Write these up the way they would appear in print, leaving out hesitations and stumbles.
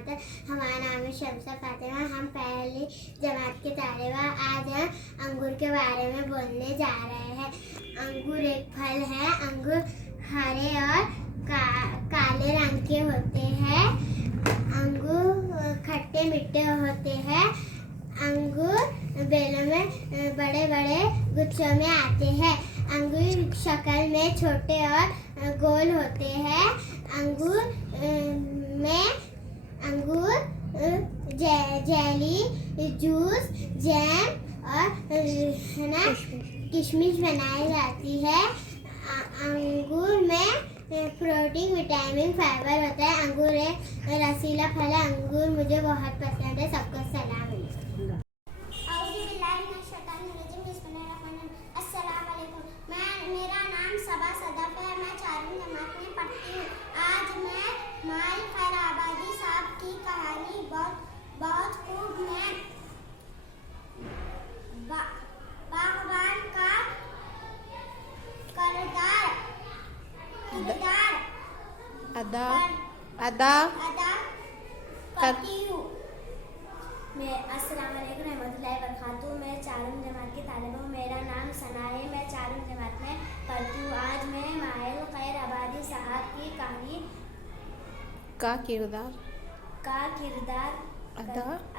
जमात है। हमारा नाम है शमसा फातिमा। हम पहली जमात के तालिबा। आज हम अंगूर के बारे में बोलने जा रहे हैं। अंगूर एक फल है। अंगूर हरे और काले रंग के होते हैं। अंगूर खट्टे मीठे होते हैं। अंगूर बेलों में बड़े बड़े गुच्छों में आते हैं। अंगूर शक्ल में छोटे और गोल होते हैं। अंगूर जेली, जूस, जैम और किशमिश बनाई जाती है। अंगूर में प्रोटीन, विटामिन, फाइबर होता है। अंगूर एक रसीला फल है। अंगूर मुझे बहुत पसंद है। सबको सलाम। मेरा नाम सबा सदफ है। मैं 4वीं जमात में पढ़ती हूँ। आज मैं माल खैराबादी साहब की कहानी बहुत खूब मैं बागवान का किरदार अदा करती हूँ। अस्सलाम वालेकुम रहमतुल्लाहि व बरकातुहू। मैं 4वीं जमात की तालिबा हूँ। मेरा नाम सना है। मैं 4वीं जमात में पढ़ती हूँ। आज मैं माहिल खैराबादी साहब की कहानी का किरदार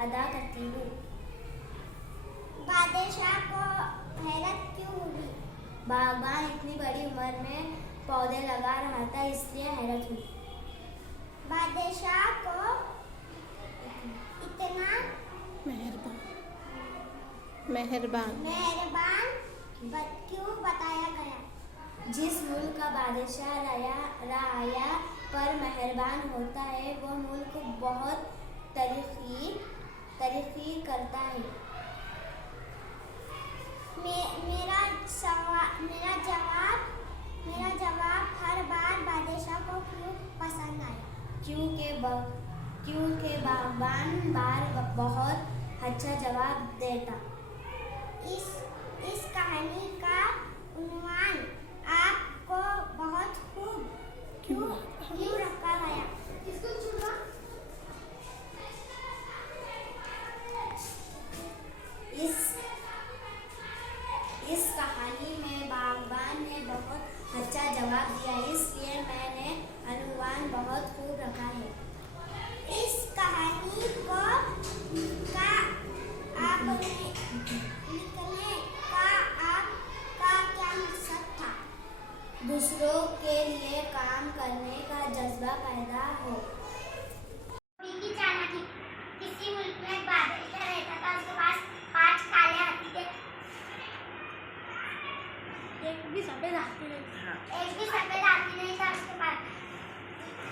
अदा करती हूँ। बादशाह को हैरत क्यों हुई? बागबान इतनी बड़ी उम्र में पौधे लगा रहा था, इसलिए हैरत हुई। बादशाह को इतना मेहरबान क्यों बताया गया? जिस मुल्क का बादशाह राया पर मेहरबान होता है, वो मुल्क बहुत तरक्की करता है। मेरा जवाब हर बार बादशाह को क्यों पसंद आया? क्योंकि बागबान बहुत अच्छा जवाब देता। इस कहानी का उन्वान आपको बहुत खूब क्यों रखा गया? इस कहानी में बागबान ने बहुत अच्छा जवाब दिया, इसलिए मैंने अनुमान बहुत खूब रखा है। इस कहानी को लिखने का आपका क्या मकसद था? दूसरों के लिए काम करने का जज्बा पैदा हो। किसी मुल्क में एक बादशाह रहता था। उसके पास 5 काले हाथी थे। एक भी सफेद हाथी नहीं था उसके पास।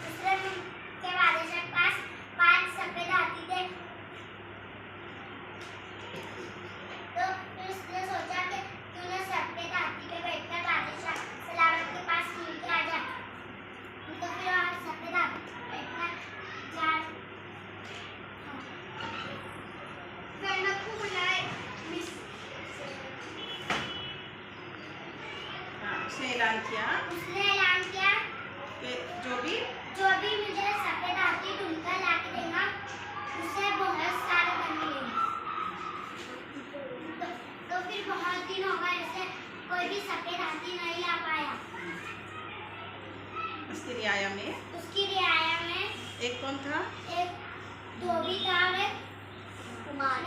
दूसरे मुल्क के बादशाह के पास 5 सफेद हाथी थे। तो फिर उसने सोचा कि क्यों न सफेद हाथी पे बैठकर बादशाह सलामत के पास मिल के आ जाए। तो फिर सफेद हाथी पे बैठकर ज़ैनब को बुलाए। उसने ऐलान किया कि जो भी मुझे सफेद हाथी ढूंढकर लाके देगा, उसे बहुत सारे धन मिलेंगे। तो फिर बहुत दिन हो गए, ऐसे कोई भी सफेद हाथी नहीं ला पाया। उसकी रियाया में एक कौन था? एक धोबी था और एक कुमार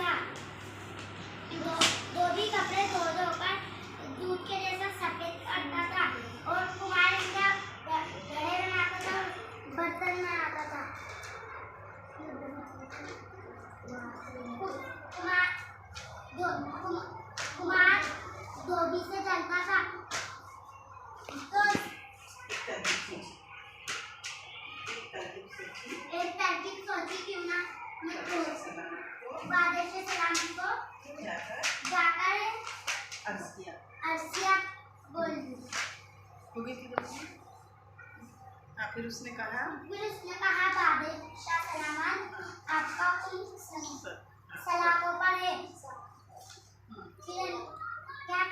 था। धोबी कपड़े धोकर दूध के जैसा सफेद करता था और कुमार इसका घड़े बनाता था, बर्तन बनाता था। कुमार धोबी से चलता था। तो एक तरकीब सोची, क्यों ना बादशाह सलामती को जाकर अर्सिया बोल दी। फिर उसने कहा बादशाह सलामत, आपका सलामों पर है। फिर क्या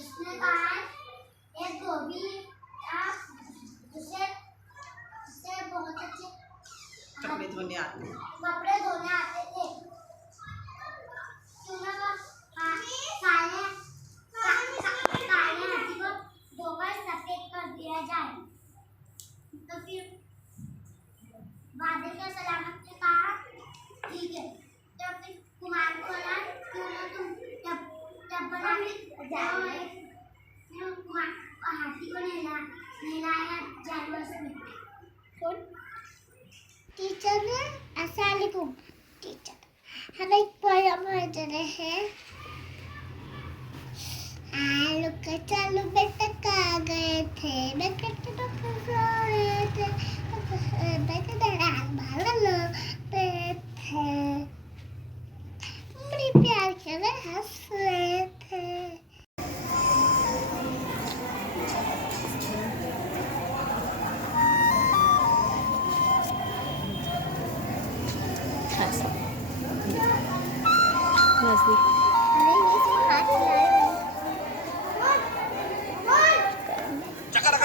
उसने कहा, एक धोबी था, उसे बहुत अच्छे हाथी को नहलाया जानवर से। टीचर ने अस्सलाम वालेकुम टीचर हम एक पोयम पढ़ रहे हैं। आलू कचालू बेटा कहाँ गए थे बेटा तो सो रहे थे बेटा डरा भालो पे थे बड़ी प्यार के हंस रहे थे।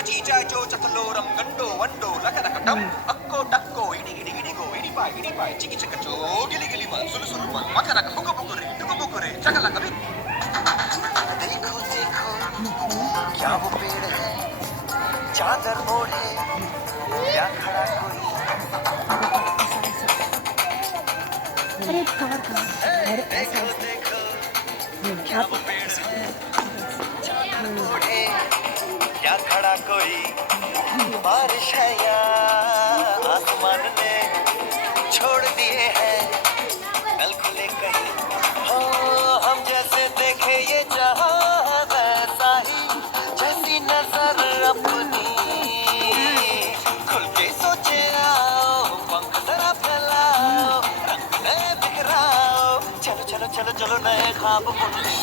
Cicaico cataloram gando wando lakadakadam akko dakko idigidigidigo idipai ciki cakaco gili gili man sulu sulu man makaraka buka bukure chakalaka bit देखो देखो क्या वो पेड़ है चादर ओढ़े या खड़ा कोई देखो देखो क्या वो पेड़ है चादर ओढ़े या खड़ा कोई बारिश है या आसमान ने छोड़ दिए हैं कल खुले कहीं हो हम जैसे देखे ये जहां वैसा ही जैसी नजर अपनी खुल के सोचे आओ पंख जरा फैलाओ रंग नए बिखराओ चलो चलो चलो चलो नए ख्वाब बुनने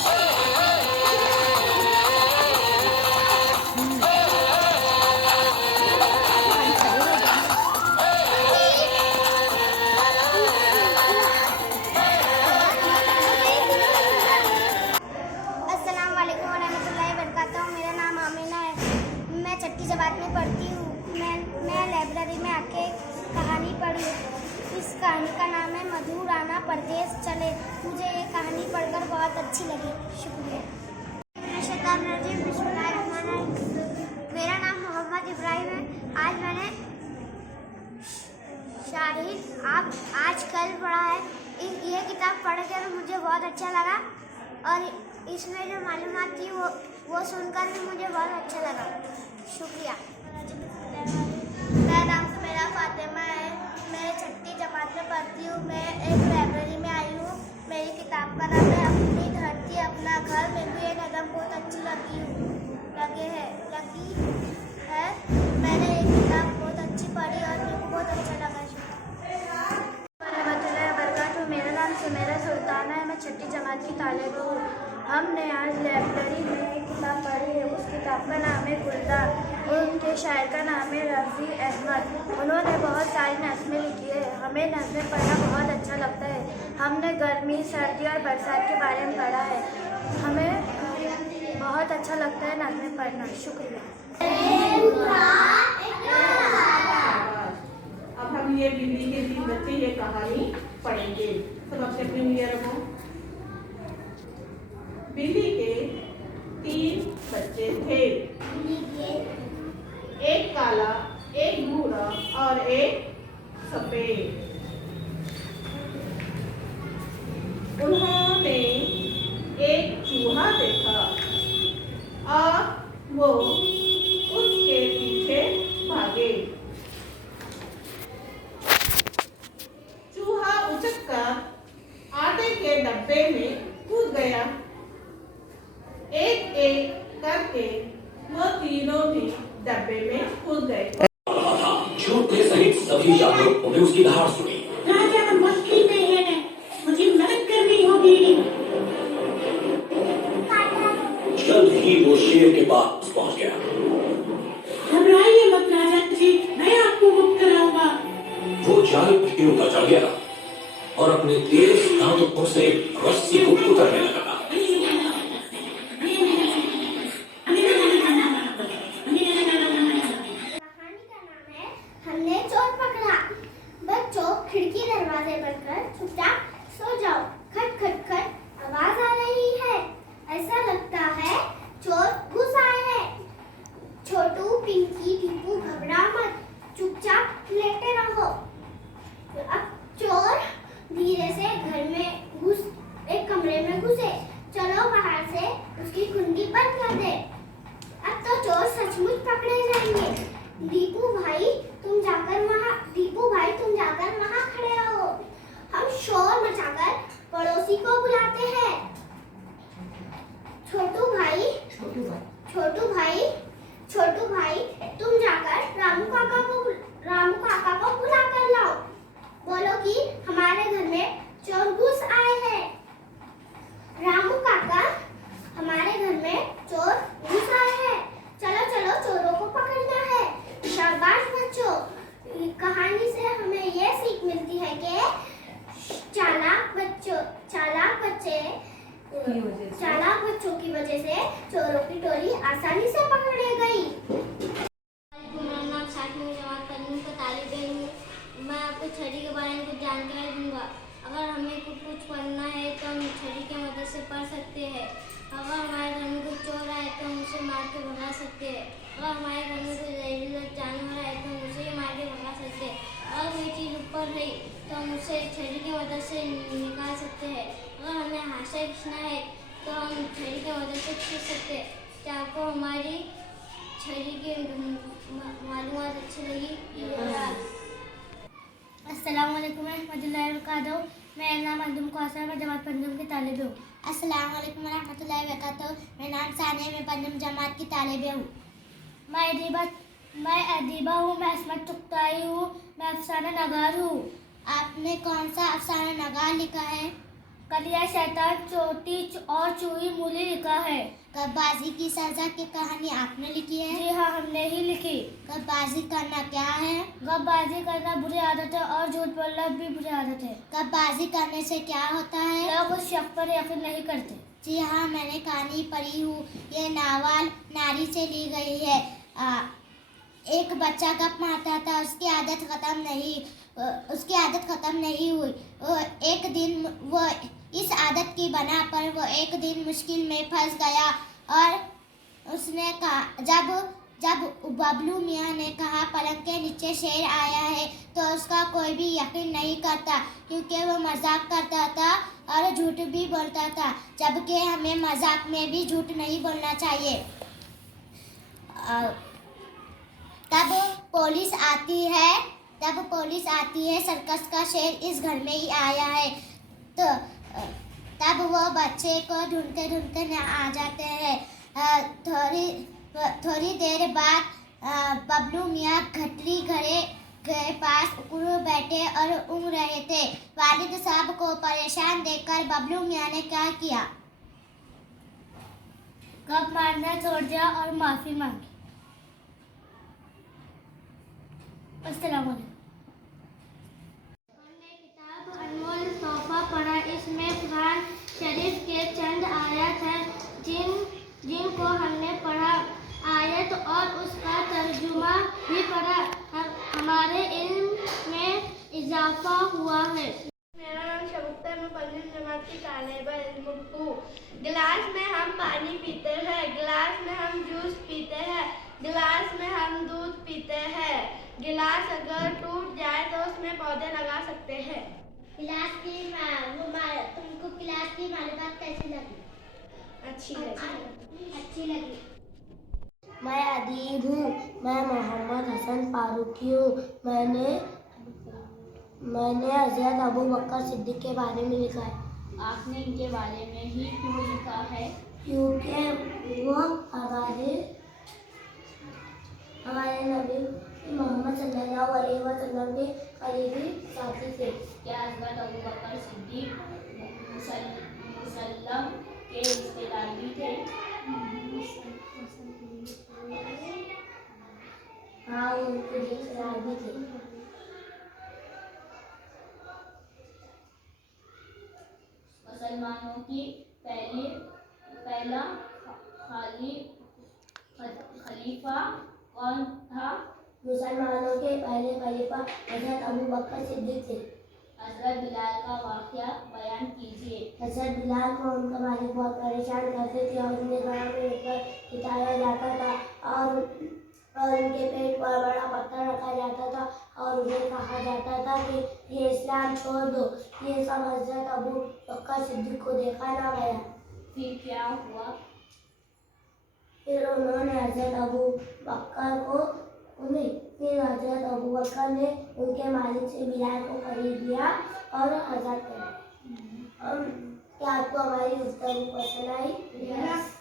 में पढ़ती हूँ। मैं लाइब्रेरी में आके कहानी पढ़ी। इस कहानी का नाम है मधुर राना परदेश चले। मुझे ये कहानी पढ़कर बहुत अच्छी लगी। शुक्रिया। मेरा नाम मोहम्मद इब्राहिम है। आज मैंने शाहिद आप आज कल पढ़ा है। ये किताब पढ़ कर मुझे बहुत अच्छा लगा और इसमें जो मालूमात थी वो सुनकर भी मुझे बहुत अच्छा लगा। शुक्रिया। मेरा नाम मेरा फातिमा है। मैं 6ठी जमात में पढ़ती हूँ। मैं एक लाइब्रेरी में आई हूँ। मेरी किताब का नाम है अपनी धरती अपना घर। मेरे को ये नज़म बहुत अच्छी लगी है। मैंने ये किताब बहुत अच्छी पढ़ी और मेरे को बहुत अच्छा लगा। मेरा नाम सुमेरा सुल्ताना है। मैं 6ठी जमात की तालिब हूँ। हमने आज लाइब्रेरी में एक किताब पढ़ी है। उस किताब का नाम है गुलदार और उनके शायर का नाम है रफ़ी अहमद। उन्होंने बहुत सारी नज़में लिखी है। हमें नज़में पढ़ना बहुत अच्छा लगता है। हमने गर्मी सर्दी और बरसात के बारे में पढ़ा है। हमें बहुत अच्छा लगता है नज़में पढ़ना। शुक्रिया। अब हम ये बिल्ली के 3 बच्चे ये कहानी पढ़ेंगे। सब अपने अपने लिए रखो। बिल्ली के 3 बच्चे थे। एक काला एक भूरा और एक सफेद। उन्होंने एक चूहा देखा और वो उसके पीछे भागे। चूहा उछलकर आटे के डब्बे में कूद गया। एक एक करके वो तीनों भी डब्बे में कूद गए। छोटे सहित सभी जानवरों ने उसकी दहाड़ सुनी। राजा मुश्किल में है, मुझे मदद करनी होगी। जल्द ही वो शेर के पास पहुंच गया। घबराइए मत राजा जी, मैं आपको मुक्त कराऊंगा। वो जाल के ऊपर चढ़ गया और अपने तेज दांतों से रस्सी को उतरने लगा। खिड़की दरवाजे बनकर चुपचाप सो जाओ। खट खट खट आवाज आ रही है। ऐसा लगता है चोर घुस आए हैं। छोटू पिंकी टीपू घबरा मत, चुपचाप लेटे रहो। अब चोर धीरे से घर में घुस एक कमरे में घुसे। पड़ोसी को बुलाते हैं। छोटू भाई तुम जाकर रामू काका को बुला कर लाओ। बोलो कि हमारे घर में चोर घुस आए हैं। रामू काका, हमारे घर में चोर घुस आए हैं, चलो चलो चोरों को पकड़ना है। शाबाश बच्चों, कहानी से हमें ये सीख मिलती है कि चालाक बच्चों की वजह से चोरों की टोली आसानी से पकड़े गई। मेरा नाम सातवीं जमात पढ़ने का तालिब हूँ। मैं आपको छड़ी के बारे में कुछ जानकारी दूंगा। अगर हमें कुछ पढ़ना है तो हम छड़ी की मदद से पढ़ सकते हैं। अगर हमारे घर में कुछ चोर आए तो हम उसे मार के भगा सकते हैं। अगर हमारे घर में कोई जहरीला जानवर आए तो हम उसे मार के भगा सकते हैं। अगर कोई चीज़ ऊपर रही तो हम उसे छड़ी की मदद से निकाल सकते हैं। अगर हमें हाथ से खींचना है तो हम छड़ी की मदद से खींच सकते हैं। क्या आपको हमारी छड़ी की मालूमात अच्छी लगी? अस्सलाम वालेकुम रहमतुल्लाहि व बरकातहू। मेरा नाम अंजुम कौसर, मैं जमात पंजम की तालिब हूँ। अस्सलाम वालेकुम रहमतुल्लाहि व बरकातहू। मेरा नाम सानिया, मैं पंजम जमात की तालिब हूँ। मैं अदीबा हूँ, मैं अस्मत चुगताई हूँ, मैं अफसाना नगार हूँ। आपने कौन सा अफसाना नगार लिखा है? कलिया शैतान, चोटी और चूही मूली लिखा है। गब्बाजी की सजा की कहानी आपने लिखी है? जी हाँ, हमने ही लिखी। गब्बाजी करना क्या है? गब्बाजी करना बुरी आदत है और झूठ बोलना भी बुरी आदत है। गब्बाजी करने से क्या होता है? लोग उस शख्स पर यकीन नहीं करते। जी हाँ, मैंने कहानी पढ़ी हूँ। ये नावल नारी से ली गई है। एक बच्चा गप मारता था, उसकी आदत ख़त्म नहीं हुई। एक दिन वो इस आदत की बना पर वो एक दिन मुश्किल में फंस गया और उसने कहा, जब बबलू मियाँ ने कहा पलंग के नीचे शेर आया है, तो उसका कोई भी यकीन नहीं करता, क्योंकि वो मजाक करता था और झूठ भी बोलता था, जबकि हमें मजाक में भी झूठ नहीं बोलना चाहिए। तब पुलिस आती है, सर्कस का शेर इस घर में ही आया है। तो तब वो बच्चे को ढूंढते आ जाते हैं। थोड़ी देर बाद बबलू मियाँ घटरी घड़े के पास उकड़ू बैठे और ऊँग रहे थे। वालिद साहब को परेशान देखकर बबलू मियाँ ने क्या किया? गप मारना छोड़ दिया और माफी मांगी। अस्सलाम वालेकुम। हमने किताब अनमोल तोहफा पढ़ा। इसमें कुरान शरीफ के चंद आयत हैं जिनको हमने पढ़ा। आयत और उसका तर्जुमा भी पढ़ा। हमारे इल्म में इजाफा हुआ है। मेरा नाम शगुफ्ता, मैं पंजम जमात की तालिबा इल्म हूँ। गिलास में हम पानी पीते हैं, गिलास में हम जूस पीते हैं, गिलास में हम दूध पीते हैं। गिलास अगर टूट जाए तो उसमें पौधे लगा सकते हैं। तुमको क्लास की मालूमात कैसी लगी? अच्छी लगी। मैं अदीब हूँ, मैं मोहम्मद हसन फारूकी हूँ। मैंने हज़रत अबू बकर सिद्दीक के बारे में लिखा है। आपने इनके बारे में ही क्यों लिखा है? क्योंकि वो हमारे नबी मोहम्मद सल्लल्लाहु अलैहि वसल्लम के करीबी साथी थे। क्या हज़रत अबू बकर सिद्दीक मुसल्लम के रिश्तेदार भी थे? हाँ, उनके रिश्तेदार भी थे। मुसलमानों की पहला खलीफा कौन था? मुसलमानों के पहले खलीफा हज़रत अबू बकर सिद्दीक थे। हज़रत बिलाल का वाक़या बयान कीजिए। हज़रत बिलाल को उनका मालिक बहुत परेशान करते थे और उन्हें गाँव में लेकर बिताया जाता था और उनके पेट पर बड़ा पत्थर रखा जाता था और उन्हें कहा जाता था कि ये इस्लाम छोड़ दो। ये सब हज़रत अबू बकर सिद्दीक को देखा ना गया। फिर क्या हुआ? फिर हज़रत अबू बकर ने उनके मालिक से बिलाल को खरीद लिया और आज़ाद कर दिया। क्या आपको हमारी गुफ्तगू पसंद आई? यस।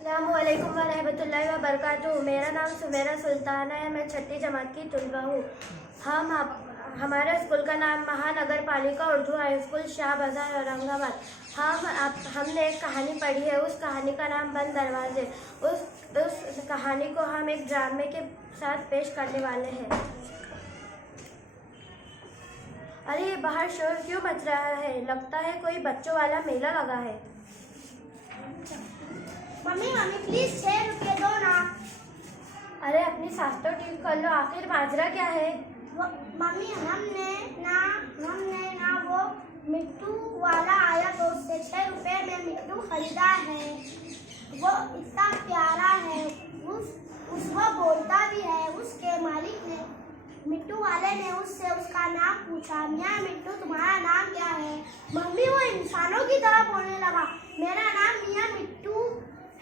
अस्सलामुअलैकुम वरहमतुल्लाहि वबरकातुहू। मेरा नाम सुमेरा सुल्ताना है। मैं छठी जमात की तलबा हूँ। हमारे स्कूल का नाम महानगर पालिका उर्दू हाई स्कूल शाह बाजार औरंगाबाद। हमने एक कहानी पढ़ी है। उस कहानी का नाम बंद दरवाजे। उस कहानी को हम एक ड्रामे के साथ पेश करने वाले हैं। अरे ये बाहर शोर क्यों मच रहा है? लगता है कोई बच्चों वाला मेला लगा है। मम्मी प्लीज 6 रुपये दो ना। अरे अपनी सांस तो ठीक कर लो, आखिर माजरा क्या है? मम्मी हमने ना वो मिट्टू वाला आया तो उससे 6 रुपये में मिट्टू खरीदा है। वो इतना प्यारा है, वो बोलता भी है। उसके मालिक ने मिट्टू वाले ने उससे उसका नाम पूछा, मियाँ मिट्टू तुम्हारा नाम क्या है? मम्मी वो इंसानों की तरह बोलने लगा, मेरा नाम मियाँ मिट्टू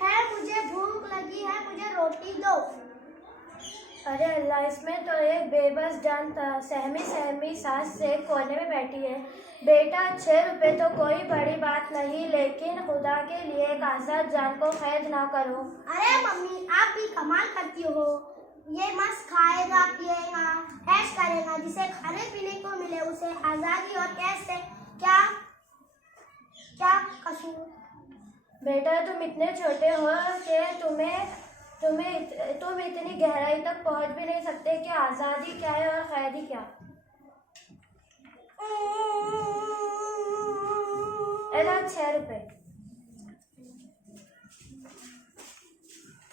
है, मुझे भूख लगी है, मुझे रोटी दो। अरे अल्लाह, इसमें तो एक बेबस जान सहमी सास से कोने में बैठी है। बेटा 6 रुपये तो कोई बड़ी बात नहीं, लेकिन खुदा के लिए एक आज़ाद जान को कैद ना करो। अरे मम्मी आप भी कमाल करती हो। ये मस्त खाएगा पिएगा ऐश करेगा, जिसे खाने पीने को मिले उसे आज़ादी और कैसे क्या कसूर? बेटा तुम इतने छोटे हो कि तुम इतनी गहराई तक पहुंच भी नहीं सकते कि आज़ादी क्या है और कैदी क्या। एला 6 रुपये।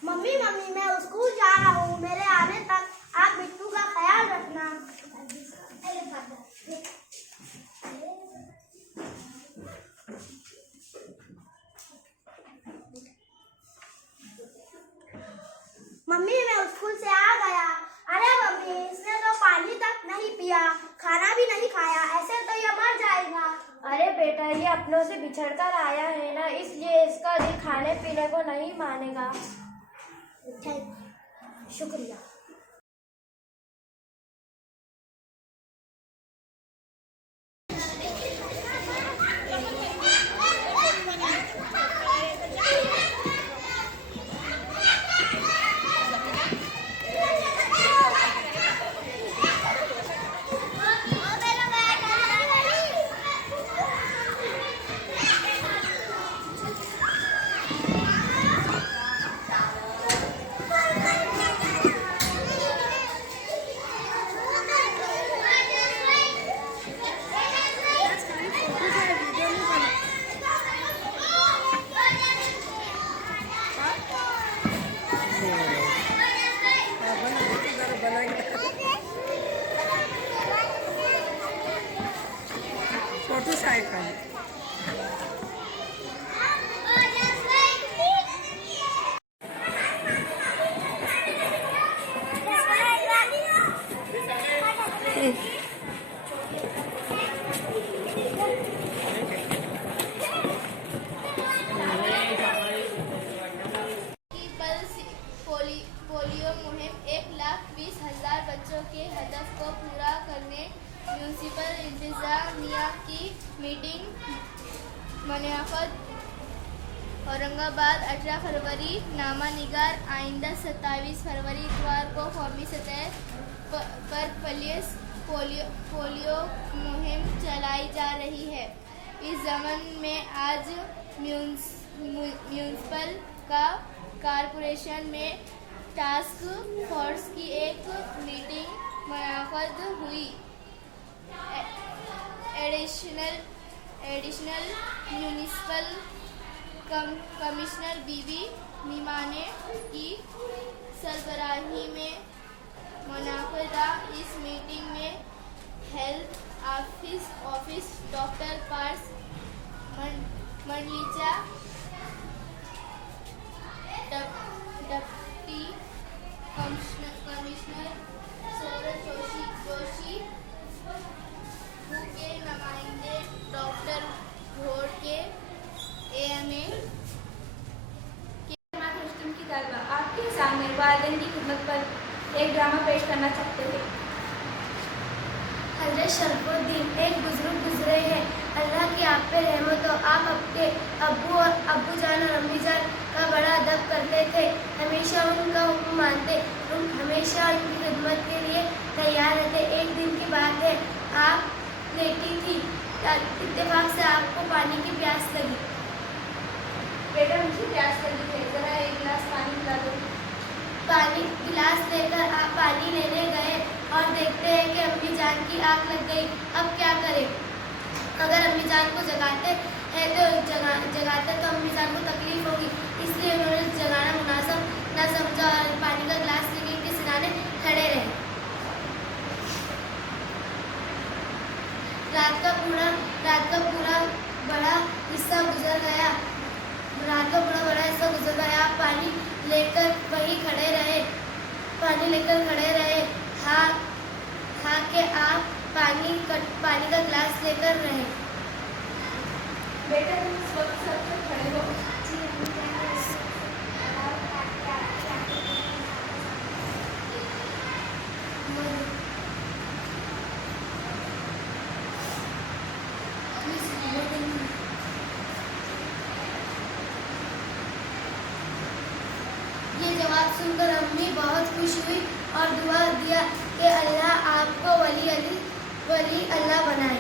मम्मी मैं स्कूल जा रहा हूँ, मेरे आने तक आप मिट्टू का ख्याल रखना। मम्मी मैं स्कूल से आ गया। अरे मम्मी इसने तो पानी तक नहीं पिया, खाना भी नहीं खाया, ऐसे तो ये मर जाएगा। अरे बेटा ये अपनों से बिछड़कर आया है ना, इसलिए इसका दिल खाने पीने को नहीं मानेगा। शुक्रिया। पोलियो मुहिम 1,20,000 बच्चों के हदफ को पूरा मनियाफत औरंगाबाद 18 फरवरी। नामा निगार आइंदा 27 फरवरी इतवार को कौमी सतह पर पोलियो मुहिम चलाई जा रही है। इस ज़मन में आज म्यूनिसिपल कॉरपोरेशन में टास्क फोर्स की एक मीटिंग मुनअक़द हुई। एडिशनल म्यूनिसिपल कमिश्नर बीबी मीमाने की सरबराही में मुनअक़दा इस मीटिंग में हेल्थ ऑफिस डॉक्टर पार्स मंडलीचा, डिप्टी कमिश्नर सौरभ जोशी के नुमाइंदे डॉक्टर घोड़के AMA की तलबा आपके सामने वालिदैन की खिदमत पर एक ड्रामा पेश करना चाहते हैं। हज़रत शरफुद्दीन एक बुजुर्ग गुजरे हैं। अल्लाह की आप पे रहमत हो। आप अपने अब्बू जान और अम्मी जान का बड़ा अदब करते थे। हमेशा उनका हुक्म मानते, हमेशा उनकी खिदमत के लिए तैयार रहते। एक दिन की बात है, आप लेटी थी, इत्तेफाक से आपको पानी की प्यास लगी। बेटा मुझे प्यास लगी है, जरा एक गिलास पानी पिला दो। पानी गिलास लेकर आप पानी लेने गए और देखते हैं कि अम्मी जान की आँख लग गई। अब क्या करें? अगर अम्मी जान को जगाते हैं तो अम्मी जान को तकलीफ होगी, इसलिए उन्होंने जगाना मुनासिब न समझा और पानी का गिलास लेके इनके सिराने खड़े रहे। रात का पूरा बड़ा हिस्सा गुजर गया। आप पानी लेकर वहीं खड़े रहे। हाँ कि आप पानी का गिलास लेकर रहे। बेटा तुम इस वक्त सब तक खड़े हो। ये जवाब सुनकर अम्मी बहुत खुश हुई और दुआ दिया कि अल्लाह आपको वली अल्लाह बनाए।